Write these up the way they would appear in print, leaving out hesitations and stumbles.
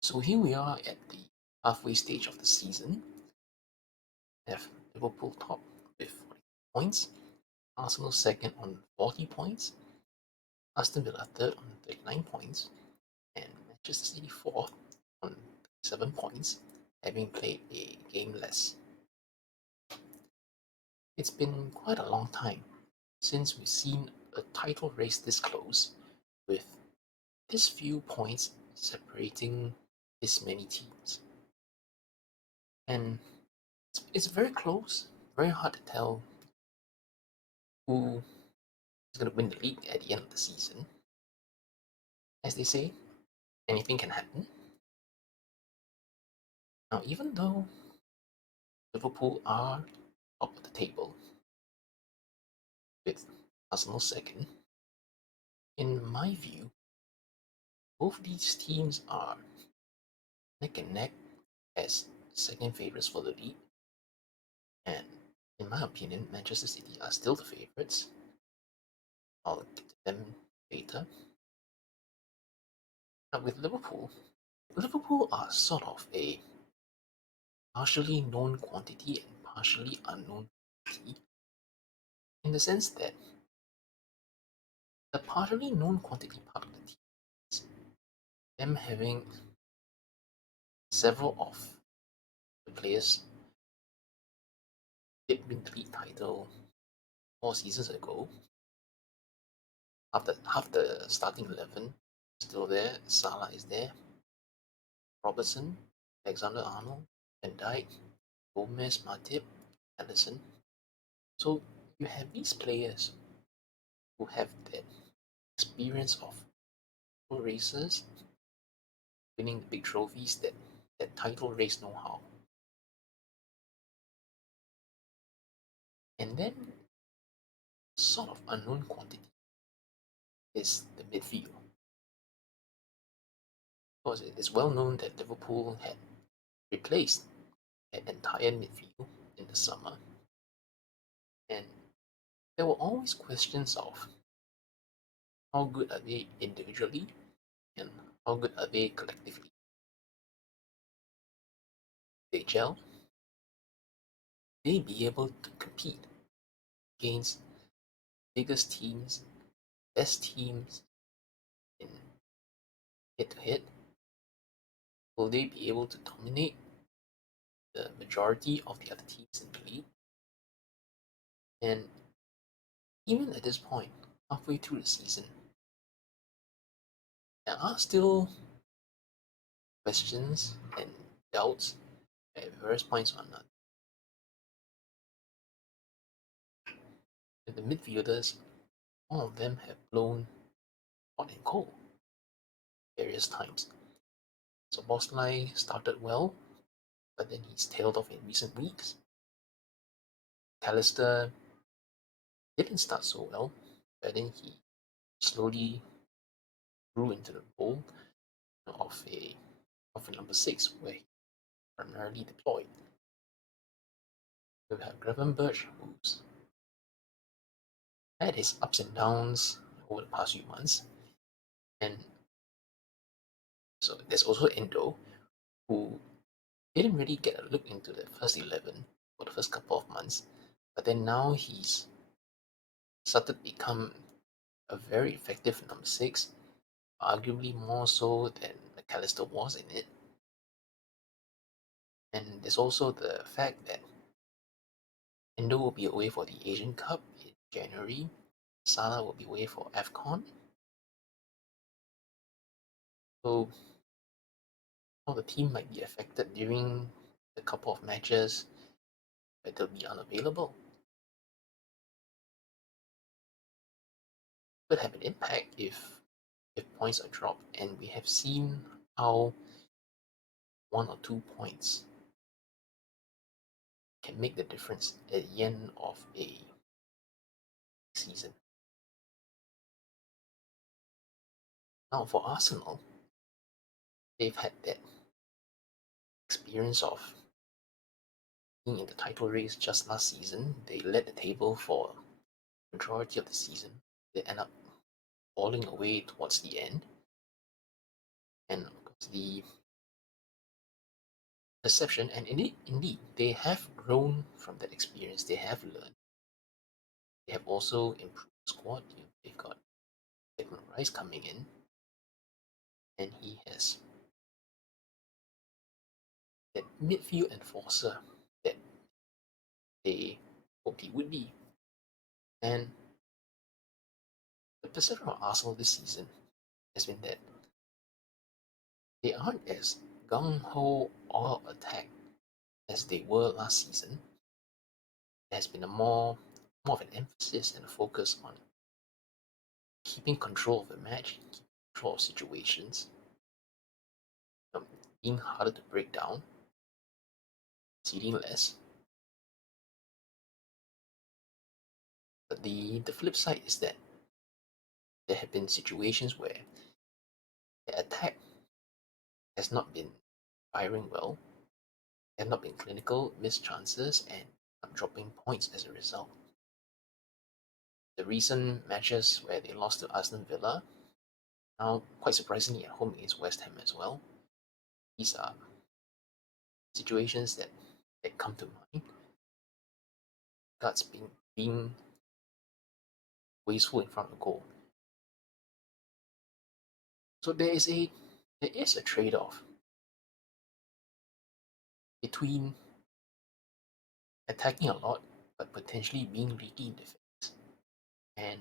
So here we are at the halfway stage of the season. We have Liverpool top with 40 points, Arsenal second on 40 points, Aston Villa third on 39 points, and Manchester City fourth on 7 points, having played a game less. It's been quite a long time since we've seen a title race this close, with this few points separating this many teams. And it's very close, very hard to tell who is going to win the league at the end of the season. As they say, anything can happen. Now, even though Liverpool are top of the table with Arsenal second, in my view, both these teams are neck and neck as second favourites for the league. And in my opinion, Manchester City are still the favourites. I'll get to them later. Now, with Liverpool are sort of a partially known quantity and partially unknown quantity, in the sense that the partially known quantity part of the team is them having several of the players did win the league title 4 seasons ago. Half the starting 11 still there. Salah is there. Robertson, Alexander-Arnold, Van Dijk, Gomez, Matip, Alisson. So you have these players who have that experience of races, winning the big trophies, that title race know-how. And then sort of unknown quantity is the midfield. Because it is well known that Liverpool had replaced an entire midfield in the summer, and there were always questions of how good are they individually and how good are they collectively. They gel, they be able to compete against biggest teams, best teams in head to head. Will they be able to dominate the majority of the other teams in the league? And even at this point, halfway through the season, there are still questions and doubts at various points on the midfielders. All of them have blown hot and cold various times. So Bosley started well, but then he's tailed off in recent weeks. Callister didn't start so well, but then he slowly grew into the role of a number 6, where he primarily deployed. We have Gravenberch, who's had his ups and downs over the past few months, and so there's also Endo, who didn't really get a look into the first 11 for the first couple of months, but then now he's started to become a very effective number 6, arguably more so than McAllister was in it. And there's also the fact that Endo will be away for the Asian Cup in January. Salah will be away for AFCON. So the team might be affected during the couple of matches where they'll be unavailable. Could have an impact if points are dropped, and we have seen how 1 or 2 points can make the difference at the end of a season. Now, for Arsenal, they've had that experience of being in the title race just last season. They led the table for the majority of the season. They end up falling away towards the end. And of course, the perception, and indeed, they have grown from that experience. They have learned. They have also improved the squad. They've got Declan Rice coming in, and he has that midfield enforcer that they hoped he would be. And the perception of Arsenal this season has been that they aren't as gung ho all attack as they were last season. There has been a more of an emphasis and a focus on keeping control of the match, keeping control of situations, um, being harder to break down, conceding less. But the flip side is that there have been situations where the attack has not been firing well, have not been clinical, missed chances, and dropping points as a result. The recent matches where they lost to Aston Villa, now quite surprisingly at home against West Ham as well, these are situations that come to mind. Guts being wasteful in front of goal. So there is a trade-off between attacking a lot but potentially being leaky in defense and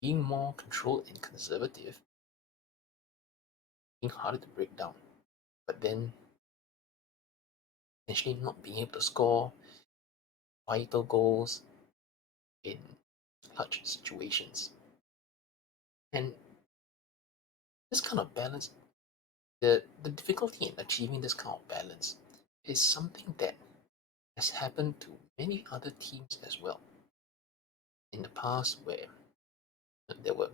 being more controlled and conservative, being harder to break down, but then potentially not being able to score vital goals in clutch situations. And this kind of balance, the difficulty in achieving this kind of balance is something that has happened to many other teams as well in the past, where there were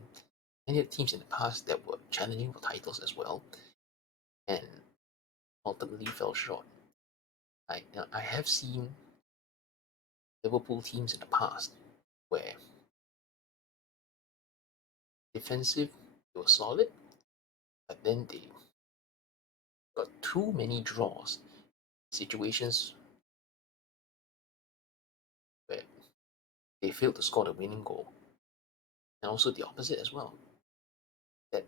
many teams in the past that were challenging for titles as well and ultimately fell short. I have seen Liverpool teams in the past where defensive they were solid, but then they got too many draws, situations where they failed to score the winning goal, and also the opposite as well. That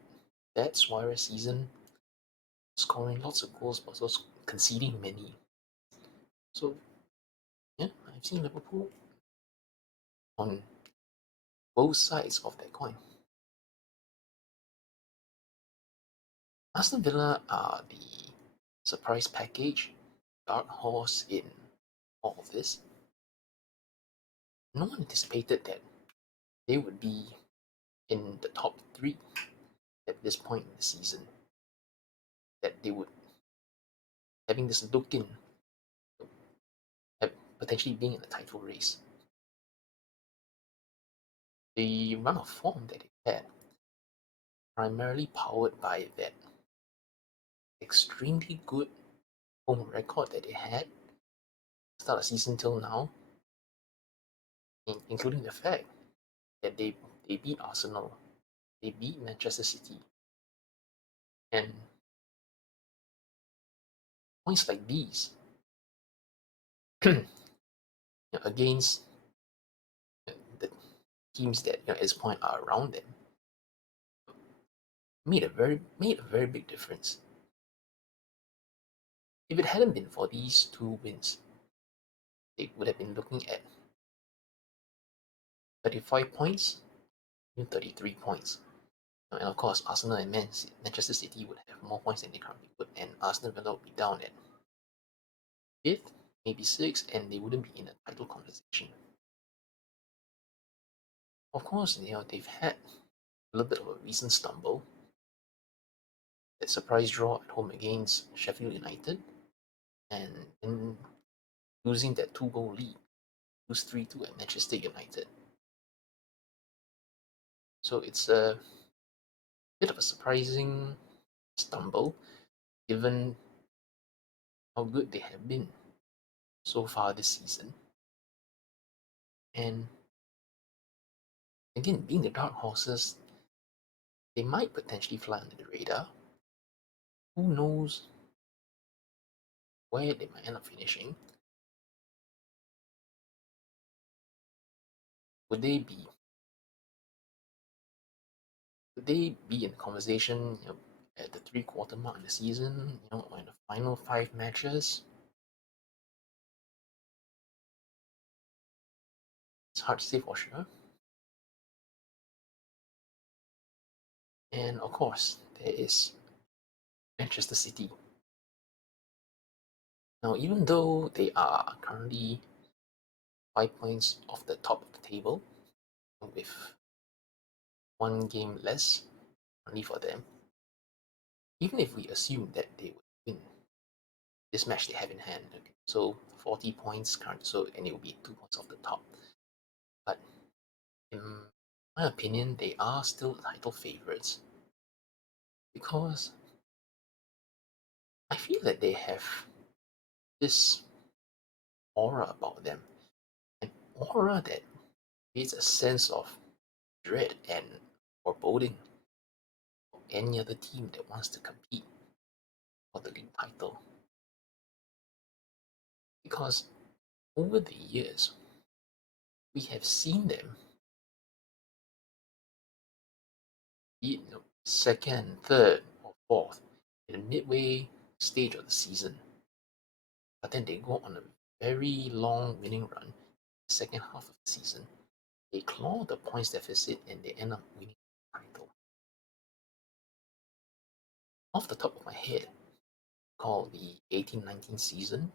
that Suarez season, scoring lots of goals but also conceding many. So yeah, I've seen Liverpool on both sides of that coin. Aston Villa are the surprise package, dark horse in all of this. No one anticipated that they would be in the top three at this point in the season. That they would having this look in, have potentially being in the title race. The run of form that they had, primarily powered by that extremely good home record that they had start of season till now, including the fact that they beat Arsenal, they beat Manchester City, and points like these against the teams that at this point are around them made a very big difference. If it hadn't been for these two wins, they would have been looking at 35 points and 33 points. And of course, Arsenal and Manchester City would have more points than they currently would, and Arsenal Villa would be down at fifth, maybe sixth, and they wouldn't be in a title conversation. Of course, they've had a little bit of a recent stumble. That surprise draw at home against Sheffield United, and in losing that two-goal lead, lose 3-2 at Manchester United. So it's a bit of a surprising stumble, given how good they have been so far this season. And again, being the dark horses, they might potentially fly under the radar. Who knows where they might end up finishing, would they be would they be in the conversation, at the three-quarter mark in the season, or in the final five matches? It's hard to say for sure. And of course, there is Manchester City. Now, even though they are currently 5 points off the top of the table, with one game less only for them, even if we assume that they would win this match they have in hand, okay, so 40 points current, so and it will be 2 points off the top. But in my opinion, they are still title favorites because I feel that they have this aura about them, an aura that creates a sense of dread and foreboding for any other team that wants to compete for the league title. Because over the years, we have seen them be second, third, or fourth in the midway stage of the season, but then they go on a very long winning run, the second half of the season. They claw the points deficit and they end up winning the title. Off the top of my head, called the 18-19 season.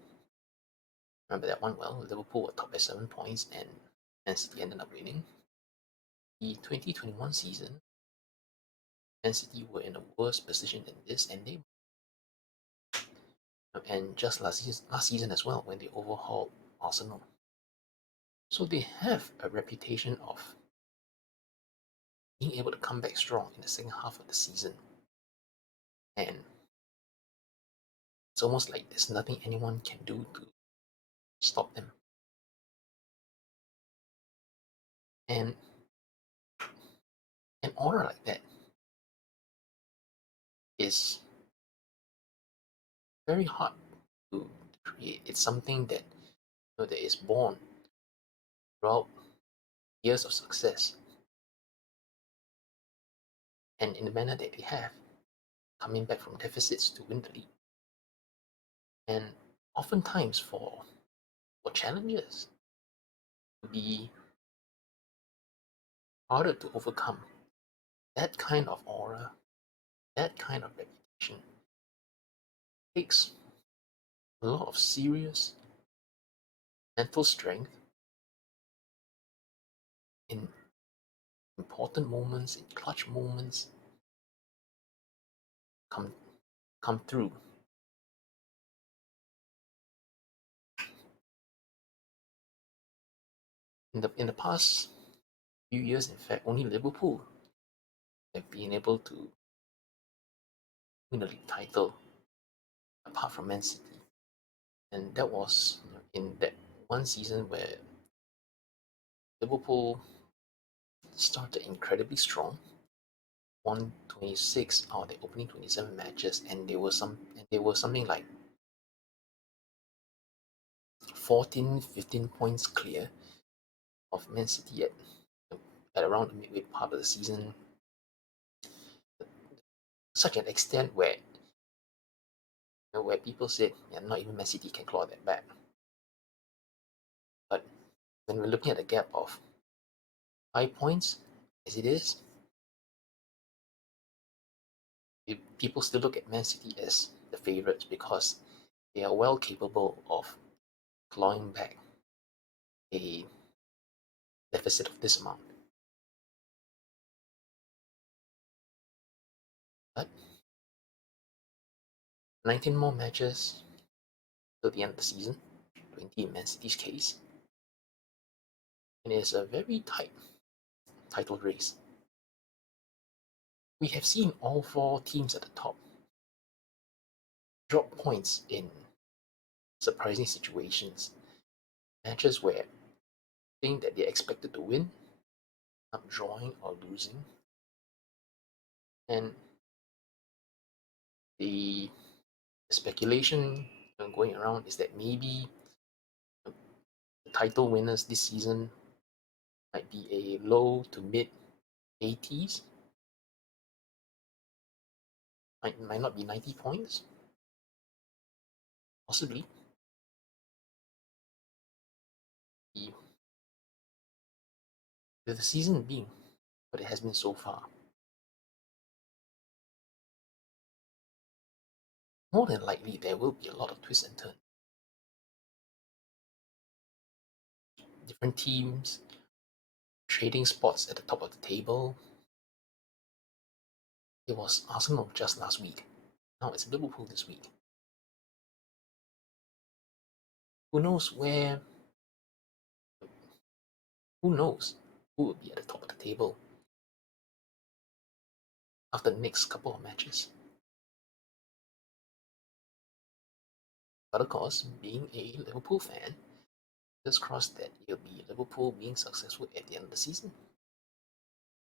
Remember that one well? Liverpool were top by 7 points and Man City ended up winning. The 2021 season, Man City were in a worse position than this, and just last season as well when they overhauled Arsenal. So they have a reputation of being able to come back strong in the second half of the season, and it's almost like there's nothing anyone can do to stop them. And an aura like that is very hard to create. It's something that that is born throughout years of success, and in the manner that they have, coming back from deficits to win the league. And oftentimes for challenges to be harder to overcome, that kind of aura, that kind of reputation takes a lot of serious mental strength in important moments, in clutch moments, come come through. In the past few years, in fact, only Liverpool have been able to win a league title apart from Man City, and that was in that one season where Liverpool started incredibly strong, won 26 out of the opening 27 matches, and they were something like 14, 15 points clear of Man City at around the midway part of the season, such an extent where people said, yeah, not even Man City can claw that back. But when we're looking at a gap of 5 points, as it is, people still look at Man City as the favourites because they are well capable of clawing back a deficit of this amount. But 19 more matches till the end of the season, 20 in Man City's case, and it's a very tight title race. We have seen all four teams at the top drop points in surprising situations, matches where think that they're expected to win, up drawing or losing, and the speculation going around is that maybe the title winners this season might be a low to mid 80s, might not be 90 points, possibly. The, with the season being what it has been so far, more than likely there will be a lot of twists and turns. Different teams trading spots at the top of the table. It was Arsenal just last week. Now it's Liverpool this week. Who knows where? Who knows who will be at the top of the table after the next couple of matches? But of course, being a Liverpool fan, just cross that it'll be Liverpool being successful at the end of the season.